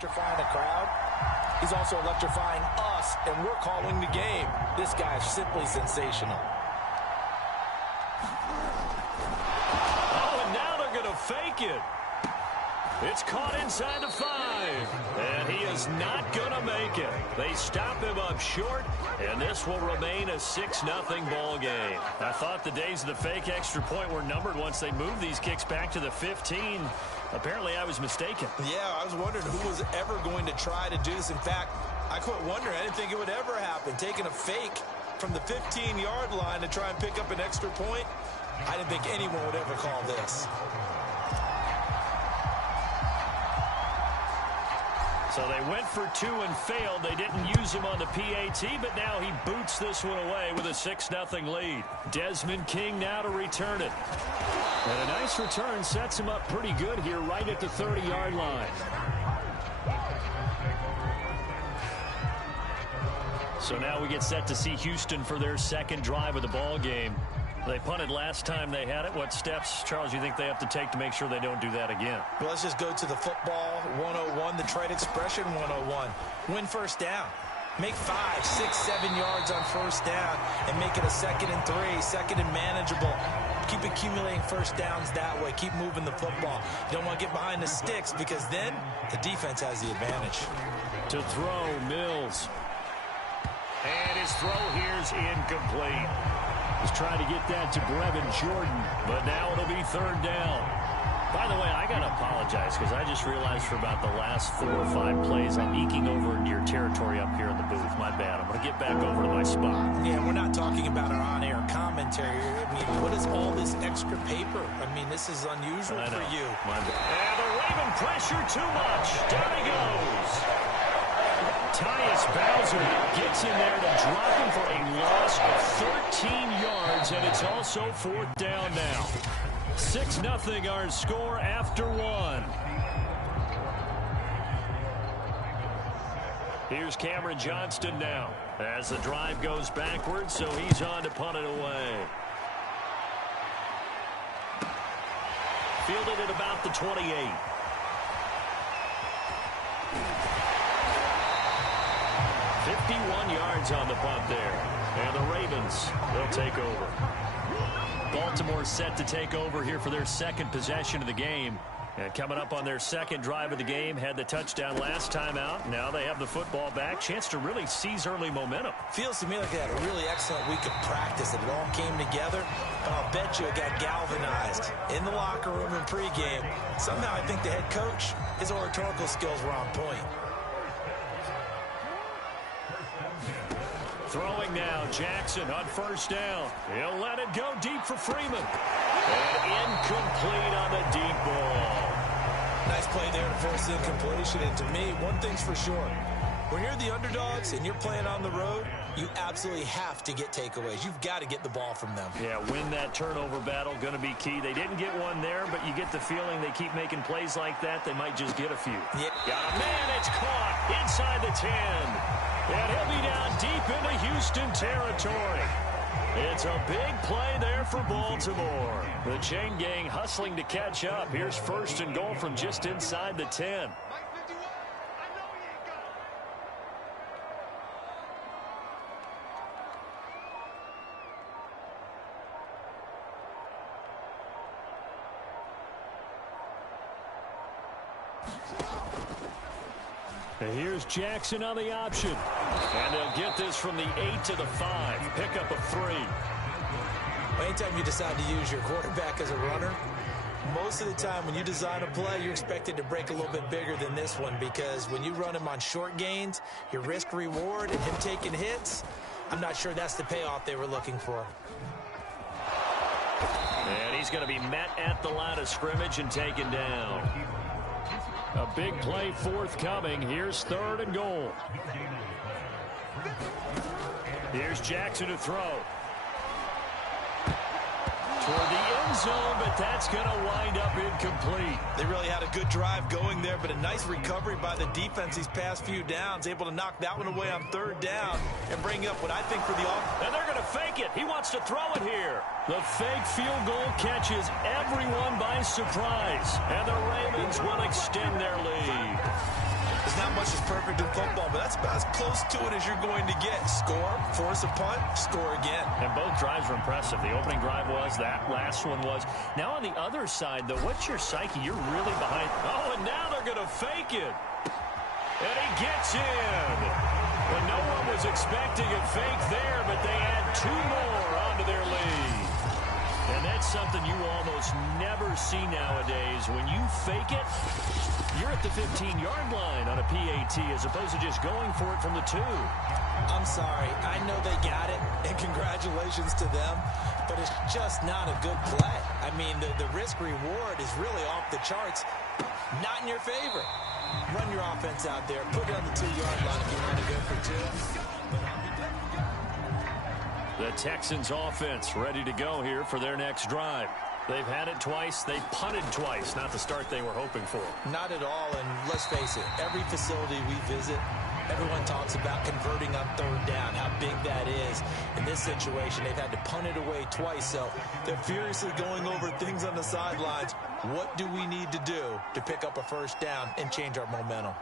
electrifying a crowd, he's also electrifying us, and we're calling the game. This guy is simply sensational. Oh, and now they're going to fake it. It's caught inside the 5, and he is not going to make it. They stop him up short, and this will remain a 6-0 ball game. I thought the days of the fake extra point were numbered once they moved these kicks back to the 15. Apparently, I was mistaken. Yeah, I was wondering who was ever going to try to do this. In fact, I quit wondering. I didn't think it would ever happen. Taking a fake from the 15-yard line to try and pick up an extra point, I didn't think anyone would ever call this. So they went for 2 and failed. They didn't use him on the PAT, but now he boots this one away with a 6-0 lead. Desmond King now to return it. And a nice return sets him up pretty good here right at the 30-yard line. So now we get set to see Houston for their second drive of the ball game. They punted last time they had it. What steps, Charles, you think they have to take to make sure they don't do that again? Well, let's just go to the football 101, the trade expression 101. Win first down. Make 5, 6, 7 yards on first down and make it a 2nd and 3, 2nd and manageable. Keep accumulating first downs that way. Keep moving the football. You don't want to get behind the sticks because then the defense has the advantage. To throw, Mills. And his throw here's incomplete. He's trying to get that to Brevin Jordan, but now it'll be 3rd down. By the way, I got to apologize because I just realized for about the last 4 or 5 plays I'm eking over into your territory up here in the booth. My bad. I'm going to get back over to my spot. Yeah, we're not talking about our on-air commentary. I mean, what is all this extra paper? I mean, this is unusual for you. My bad. And the Raven pressure too much. Down he goes. Tyus Bowser gets in there to drop him for a loss of 13 yards, and it's also 4th down now. 6-0 our score after 1. Here's Cameron Johnston now as the drive goes backwards, so he's on to punt it away. Fielded at about the 28. Yards on the punt there. And the Ravens, they'll take over. Baltimore set to take over here for their second possession of the game. And coming up on their second drive of the game, had the touchdown last time out. Now they have the football back. Chance to really seize early momentum. Feels to me like they had a really excellent week of practice. It all came together. But I'll bet you it got galvanized in the locker room in pregame. Somehow I think the head coach, his oratorical skills were on point. Throwing now, Jackson on first down. He'll let it go deep for Freeman. And incomplete on the deep ball. Nice play there to force the incompletion. And to me, one thing's for sure. When you're the underdogs and you're playing on the road, you absolutely have to get takeaways. You've got to get the ball from them. Yeah, win that turnover battle, going to be key. They didn't get one there, but you get the feeling they keep making plays like that, they might just get a few. Yep. Got a man, it's caught inside the 10. And he'll be down deep into Houston territory. It's a big play there for Baltimore. The chain gang hustling to catch up. Here's 1st and goal from just inside the 10. And here's Jackson on the option. And they'll get this from the 8 to the 5. Pick up a 3. Well, anytime you decide to use your quarterback as a runner, most of the time when you design a play, you're expected to break a little bit bigger than this one because when you run him on short gains, your risk-reward and him taking hits, I'm not sure that's the payoff they were looking for. And he's going to be met at the line of scrimmage and taken down. A big play forthcoming. Here's 3rd and goal. Here's Jackson to throw. toward the end zone, but that's going to wind up incomplete. They really had a good drive going there, but a nice recovery by the defense these past few downs, able to knock that one away on third down and bring up what I think for the offense. And they're going to fake it. He wants to throw it here. The fake field goal catches everyone by surprise, and the Ravens will extend their lead. There's not much that's perfect in football, but that's about as close to it as you're going to get. Score, force a punt, score again. And both drives were impressive. The opening drive was, that last one was. Now on the other side, though, what's your psyche? You're really behind. Oh, and now they're going to fake it. And he gets in. And no one was expecting a fake there, but they add two more onto their lead. And that's something you almost never see nowadays. When you fake it, you're at the 15-yard line on a PAT as opposed to just going for it from the 2. I'm sorry. I know they got it, and congratulations to them, but it's just not a good play. I mean, the risk-reward is really off the charts. Not in your favor. Run your offense out there. Put it on the 2-yard line if you want to go for 2. The Texans offense ready to go here for their next drive. They've had it twice. They've punted twice. Not the start they were hoping for. Not at all, and let's face it, every facility we visit, everyone talks about converting on third down, how big that is. In this situation, they've had to punt it away twice, so they're furiously going over things on the sidelines. What do we need to do to pick up a first down and change our momentum?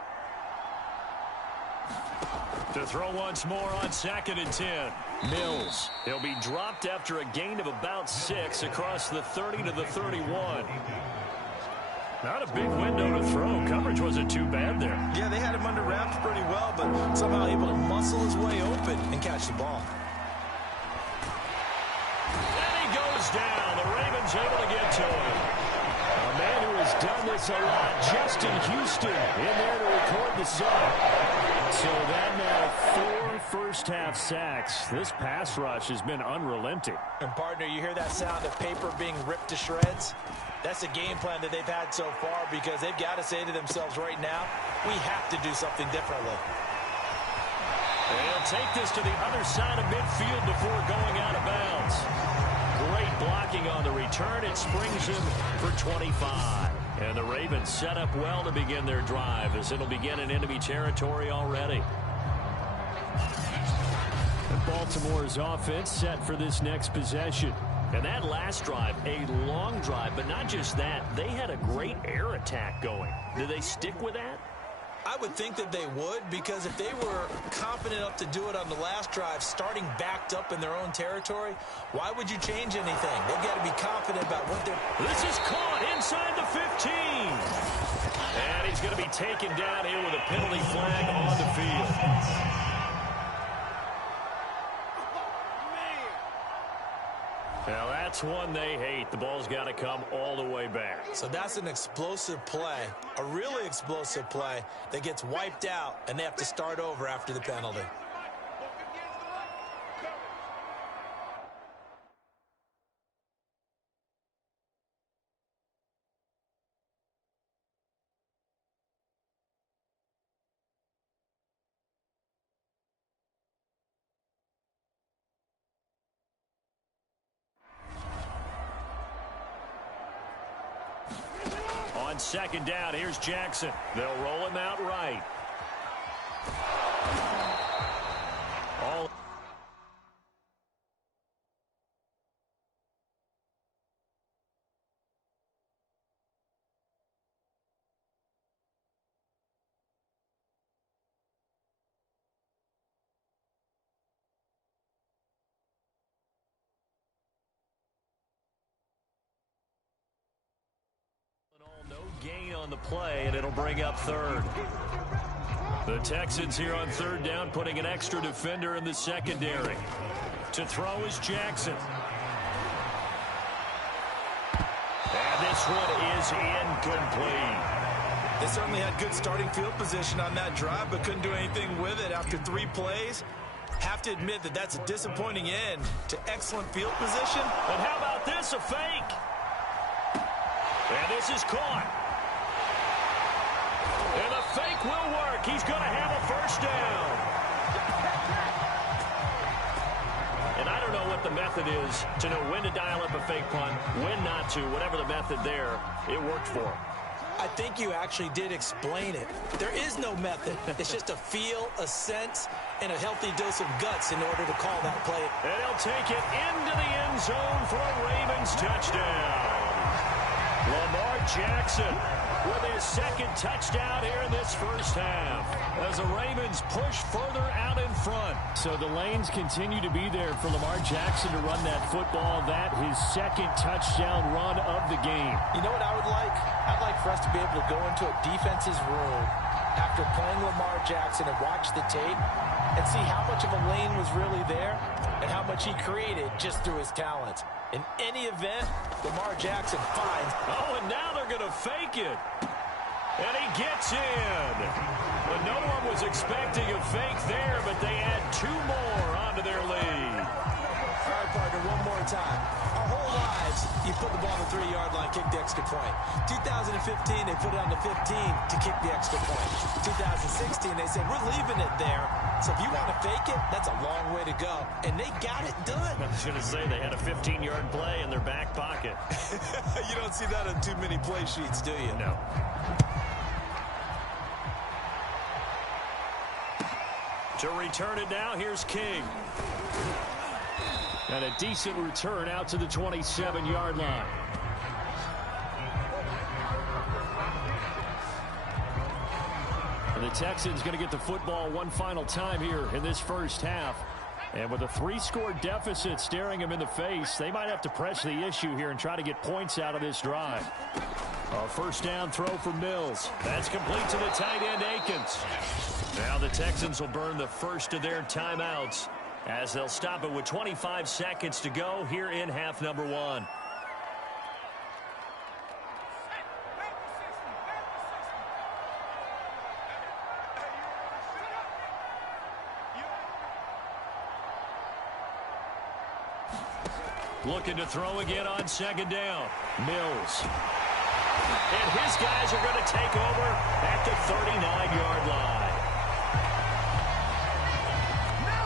To throw once more on 2nd and 10. Mills. He'll be dropped after a gain of about 6 across the 30 to the 31. Not a big window to throw. Coverage wasn't too bad there. Yeah, they had him under wraps pretty well, but somehow able to muscle his way open and catch the ball. And he goes down. The Ravens able to get to him. A man who has done this a lot, Justin Houston, in there to record the sack. So that now 4 first-half sacks. This pass rush has been unrelenting. And, partner, you hear that sound of paper being ripped to shreds? That's the game plan that they've had so far because they've got to say to themselves right now, we have to do something differently. They'll take this to the other side of midfield before going out of bounds. Great blocking on the return. It springs him for 25. And the Ravens set up well to begin their drive as it'll begin in enemy territory already. And Baltimore's offense set for this next possession. And that last drive, a long drive, but not just that. They had a great air attack going. Do they stick with that? I would think that they would, because if they were confident enough to do it on the last drive, starting backed up in their own territory, why would you change anything? They've got to be confident about what they're... This is caught inside the 15. And he's going to be taken down here with a penalty flag on the field. Now that's one they hate. The ball's got to come all the way back. So that's an explosive play, a really explosive play that gets wiped out, and they have to start over after the penalty. On 2nd down, here's Jackson. They'll roll him out right. All no gain on the play, and it'll bring up 3rd. The Texans here on 3rd down, putting an extra defender in the secondary. To throw is Jackson. And this one is incomplete. They certainly had good starting field position on that drive, but couldn't do anything with it after 3 plays. Have to admit that that's a disappointing end to excellent field position. And how about this, a fake? And this is caught. And the fake will work. He's going to have a first down. And I don't know what the method is to know when to dial up a fake punt, when not to. Whatever the method there, it worked for him. I think you actually did explain it. There is no method. It's just a feel, a sense, and a healthy dose of guts in order to call that play. And he'll take it into the end zone for a Ravens touchdown. Lamar Jackson with his second touchdown here in this first half as the Ravens push further out in front. So the lanes continue to be there for Lamar Jackson to run that football. That his second touchdown run of the game. You know what I would like? I'd like for us to be able to go into a defense's room after playing Lamar Jackson and watch the tape and see how much of a lane was really there and how much he created just through his talent. In any event, Lamar Jackson finds. Oh, and now they're going to fake it. And he gets in. But no one was expecting a fake there, but they add two more onto their lead. All right, partner, one more time. Our whole lives, you put the ball on the 3-yard line, kick the extra point. 2015, they put it on the 15 to kick the extra point. 2016, they said, we're leaving it there. So if you want to fake it, that's a long way to go. And they got it done. I was going to say, they had a 15-yard play in their back pocket. You don't see that on too many play sheets, do you? No. To return it now, here's King. And a decent return out to the 27-yard line. And the Texans going to get the football one final time here in this first half. And with a 3-score deficit staring them in the face, they might have to press the issue here and try to get points out of this drive. A first down throw for Mills. That's complete to the tight end, Akins. Now the Texans will burn the first of their timeouts as they'll stop it with 25 seconds to go here in half number one. Looking to throw again on second down. Mills. And his guys are going to take over at the 39-yard line.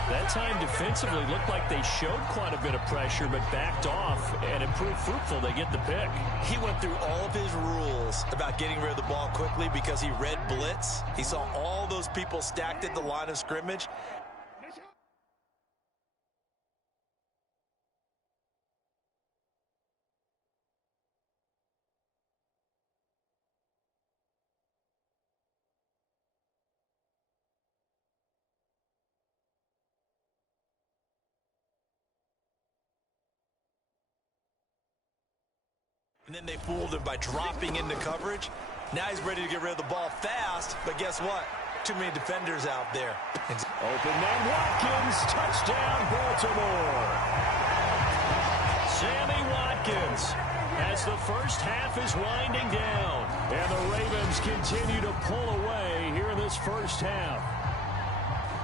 That time defensively looked like they showed quite a bit of pressure but backed off and improved fruitful. They get the pick. He went through all of his rules about getting rid of the ball quickly because he read blitz. He saw all those people stacked at the line of scrimmage. And then they fooled him by dropping into coverage. Now he's ready to get rid of the ball fast, but guess what? Too many defenders out there. Open man Watkins, touchdown Baltimore. Sammy Watkins as the first half is winding down. And the Ravens continue to pull away here in this first half.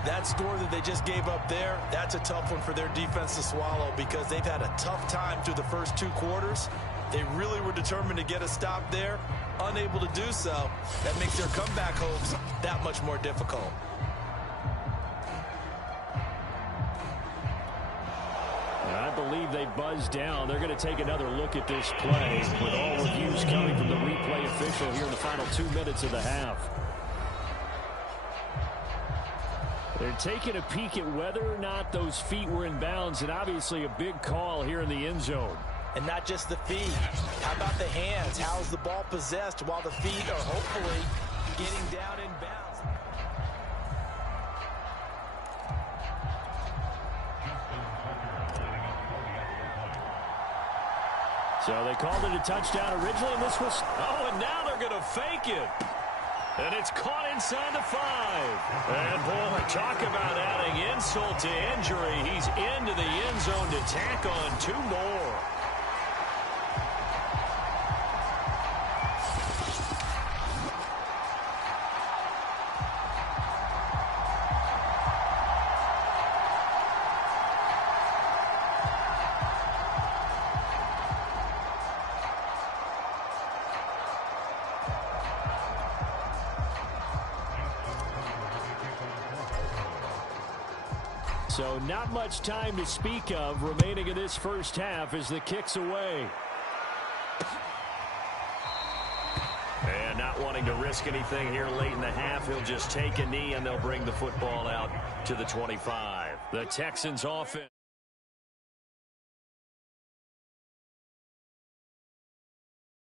That score that they just gave up there, that's a tough one for their defense to swallow because they've had a tough time through the first 2 quarters. They really were determined to get a stop there, unable to do so. That makes their comeback hopes that much more difficult. I believe they buzzed down. They're going to take another look at this play with all reviews coming from the replay official here in the final 2 minutes of the half. They're taking a peek at whether or not those feet were in bounds, and obviously a big call here in the end zone. And not just the feet. How about the hands? How's the ball possessed while the feet are hopefully getting down in bounds? So they called it a touchdown originally, and this was... Oh, and now they're going to fake it. And it's caught inside the 5. And, boy, talk about adding insult to injury. He's into the end zone to tack on 2 more. So not much time to speak of remaining in this first half as the kick's away. And not wanting to risk anything here late in the half, he'll just take a knee and they'll bring the football out to the 25. The Texans offense.